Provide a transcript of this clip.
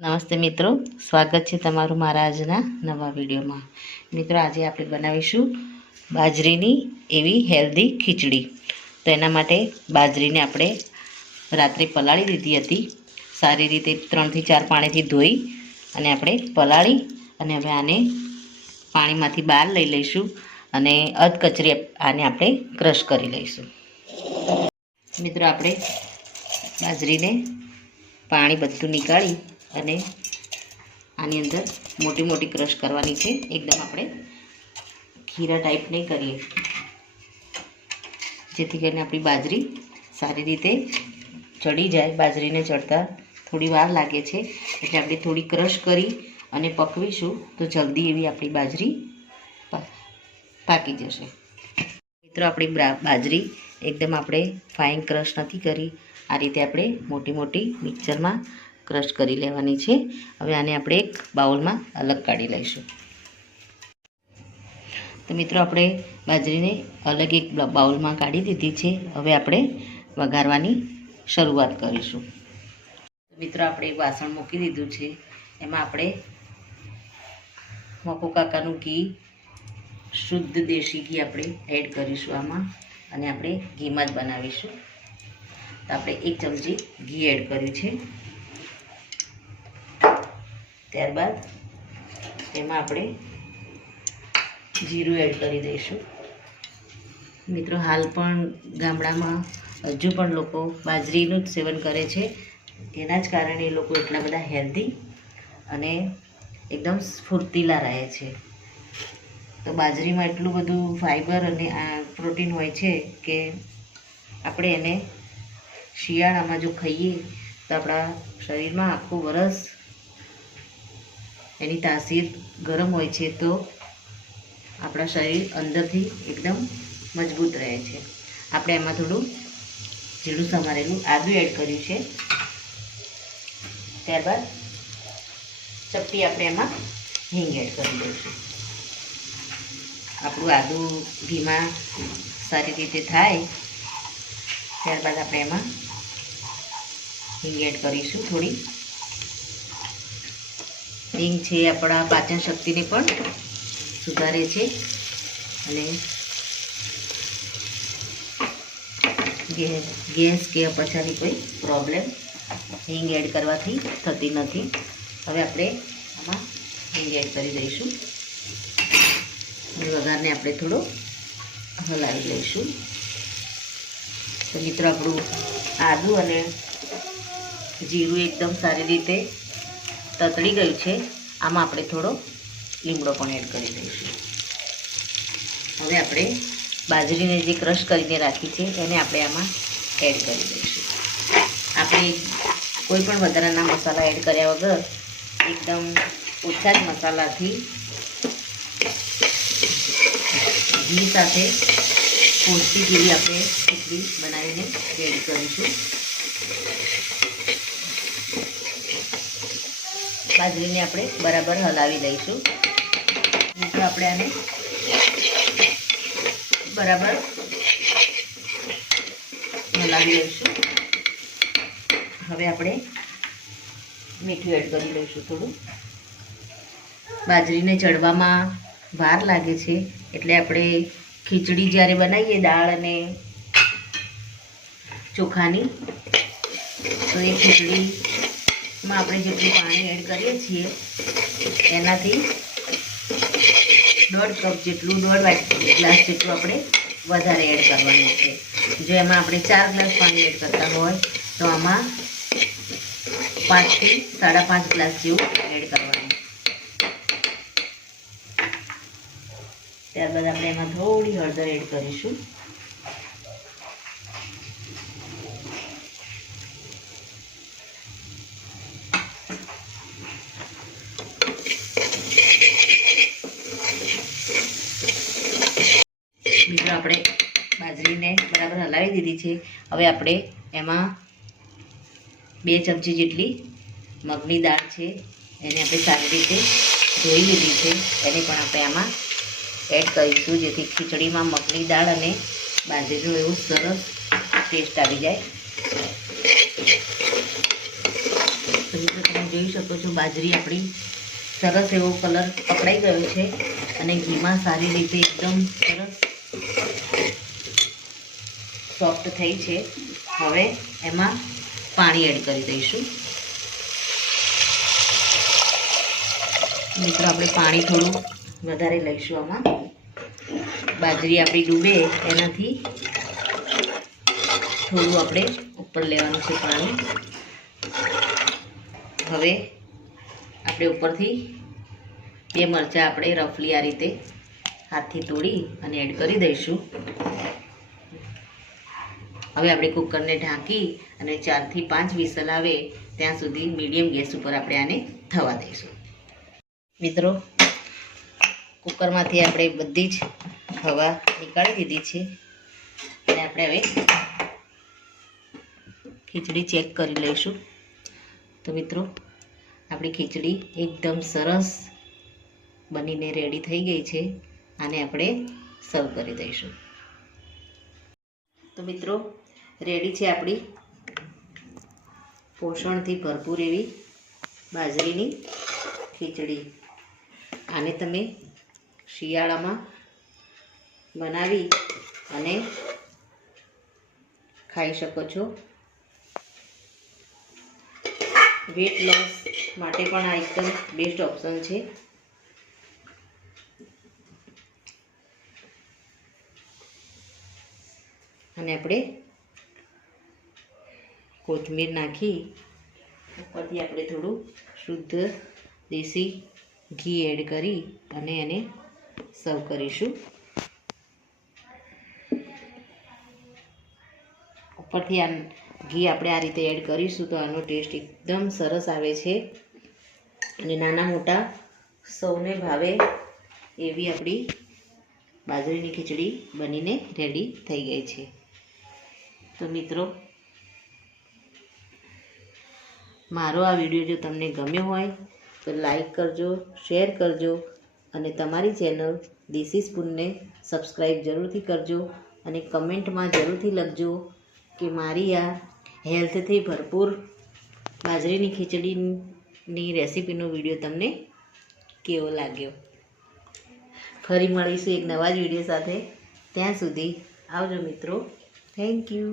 નમસ્તે મિત્રો, સ્વાગત છે તમારું મારા આજના નવા વિડીયોમાં. મિત્રો, આજે આપણે બનાવીશું બાજરીની એવી હેલ્ધી ખીચડી. તો એના માટે બાજરીને આપણે રાત્રે પલાળી દીધી હતી. સારી રીતે ત્રણથી ચાર પાણીથી ધોઈ અને આપણે પલાળી અને હવે આને પાણીમાંથી બહાર લઈ લઈશું અને અધકચરી આને આપણે ક્રશ કરી લઈશું. મિત્રો, આપણે બાજરીને પાણી બધું નીકાળી અને આની અંદર મોટી મોટી ક્રશ કરવાની છે. એકદમ આપણે ખીરા ટાઈપ નહીં કરીએ. જેથી કરીને આપણી બાજરી સારી રીતે ચડી જાય. બાજરીને ચડતા થોડી વાર લાગે છે. એટલે આપણે થોડી ક્રશ કરી અને પકવીશું તો જલ્દી એવી આપણી બાજરી પાકી જશે. મિત્રો, આપણી બાજરી એકદમ આપણે ફાઇન ક્રશ નથી કરી. આ રીતે આપણે મોટી મોટી મિક્સરમાં ક્રશ કરી લેવાની છે. હવે આને આપણે એક બાઉલમાં અલગ કાઢી લઈશું. તો મિત્રો, આપણે બાજરીને અલગ એક બાઉલમાં કાઢી દીધી છે. હવે આપણે વઘારવાની શરૂઆત કરીશું. મિત્રો, આપણે વાસણ મૂકી દીધું છે. એમાં આપણે મોકો કાકાનું ઘી, શુદ્ધ દેશી ઘી આપણે એડ કરીશું આમાં અને આપણે ઘીમાં જ બનાવીશું. તો આપણે એક ચમચી ઘી એડ કર્યું છે. ત્યારબાદ તેમાં આપણે જીરું એડ કરી દઈશું. મિત્રો, હાલ પણ ગામડામાં હજુ પણ લોકો બાજરીનું જ સેવન કરે છે. એના જ કારણે એ લોકો એટલા બધા હેલ્ધી અને એકદમ સ્ફૂર્તિલા રહે છે. તો બાજરીમાં એટલું બધું ફાઈબર અને આ પ્રોટીન હોય છે કે આપણે એને શિયાળામાં જો ખાઈએ તો આપણા શરીરમાં આખું વરસ એની તાસીર ગરમ હોય છે તો આપણા શરીર અંદરથી એકદમ મજબૂત રહે છે. આપણે એમાં થોડું જીરું સમારેલું આદું એડ કર્યું છે. ત્યારબાદ ચપટી આપણે એમાં હિંગ એડ કરી દઈશું. આપણું આદું ઘીમાં સારી રીતે થાય, ત્યારબાદ આપણે એમાં હિંગ એડ કરીશું થોડી. હિંગ છે, આપણા પાચન શક્તિને પણ સુધારે છે. અને ગેસ કે અપચાની કોઈ પ્રોબ્લેમ હિંગ એડ કરવાથી થતી નથી. હવે આપણે આમાં હિંગ એડ કરી દઈશું. વઘારને આપણે થોડો હલાવી લઈશું. તો મિત્રો આપણું આદું અને જીરું એકદમ સારી રીતે તતળી ગયું છે. આમાં આપણે થોડો લીમડો પણ એડ કરી દઈશું. હવે આપણે બાજરીને જે ક્રશ કરીને રાખી છે, એને આપણે આમાં એડ કરી દઈશું. આપણે કોઈ પણ વધારાના મસાલા એડ કર્યા વગર એકદમ ઓછા જ મસાલાથી ઘી સાથે પૌષ્ટિક જેવી આપણે ખીચડી બનાવીને રેડી કરીશું. બાજરીને આપણે બરાબર હલાવી લઈશું. બીજું આપણે આને બરાબર હલાવી લઈશું. હવે આપણે મીઠું એડ કરી લઈશું થોડું. બાજરીને ચડવામાં વાર લાગે છે એટલે આપણે ખીચડી જ્યારે બનાવીએ દાળ અને ચોખાની, તો એ ખીચડીમાં આપણે જેટલું પાણી એડ કરીએ છીએ, એનાથી દોઢ કપ જેટલું, દોઢ ગ્લાસ જેટલું આપણે વધારે એડ કરવાનું છે. જો એમાં આપણે ચાર ગ્લાસ પાણી એડ કરતા હોય, તો આમાં પાંચથી સાડા પાંચ ગ્લાસ જેવું એડ કરવાનું. ત્યારબાદ આપણે એમાં થોડી હળદર એડ કરીશું મિત્રો આપણે બાજરીને બરાબર હલાવી છે. હવે આપણે એમાં બે ચમચી જેટલી મગની દાળ છે. એને આપણે સારી રીતે ધોઈ લીધી છે. એને પણ આપણે આમાં એડ કરીશું, જેથી ખીચડીમાં મગની દાળ અને બાજરીનું એવું સરસ ટેસ્ટ આવી જાય. તો તમે જોઈ શકો છો, બાજરી આપણી સરસ એવો કલર પકડાઈ ગયો છે અને ઘીમાં સારી રીતે એકદમ સરસ સોફ્ટ થઈ છે. હવે એમાં પાણી એડ કરી દઈશું. મિત્રો, આપણે પાણી થોડું વધારે લઈશું આમાં. બાજરી આપણી ડૂબે, એનાથી થોડું આપણે ઉપર લેવાનું છે પાણી. હવે આપણે ઉપરથી બે મરચાં આપણે રફલી આ રીતે હાથથી તોડી અને એડ કરી દઈશું. હવે આપણે કુકરને ઢાંકી અને ચારથી પાંચ વિસલ આવે ત્યાં સુધી મીડિયમ ગેસ ઉપર આપણે આને થવા દઈશું. મિત્રો, કુકરમાંથી આપણે બધી જ હવા નીકાળી દીધી છે. અને આપણે હવે ખીચડી ચેક કરી લઈશું. તો મિત્રો, આપણી ખીચડી એકદમ સરસ બનીને રેડી થઈ ગઈ છે. આને આપણે સર્વ કરી દઈશું. તો મિત્રો રેડી છે આપણી. પોષણથી ભરપૂર એવી બાજરીની ખીચડી. આને તમે શિયાળામાં બનાવી અને ખાઈ શકો છો. વેટ લોસ માટે પણ આ એકદમ બેસ્ટ ઓપ્શન છે. અને આપણે કોથમીર નાખી. ઉપરથી આપણે થોડું શુદ્ધ દેશી ઘી એડ કરી અને એને સર્વ કરીશું. ઉપરથી આ ઘી આપણે આ રીતે એડ કરીશું તો આનો ટેસ્ટ એકદમ સરસ આવે છે. અને નાના મોટા સૌને ભાવે એવી આપણી બાજરીની ખીચડી બનીને રેડી થઈ ગઈ છે. તો મિત્રો મારો આ વીડિયો જો તમને ગમ્યો હોય, તો લાઈક કરજો, શેર કરજો અને તમારી ચેનલ દેશી સ્પૂનને સબસ્ક્રાઈબ જરૂરથી કરજો અને કમેન્ટમાં જરૂરથી લખજો કે મારી આ હેલ્થથી ભરપૂર બાજરીની ખીચડીની રેસીપીનો વીડિયો તમને કેવો લાગ્યો. ફરી મળીશું એક નવા જ વીડિયો સાથે. ત્યાં સુધી આવજો મિત્રો. Thank you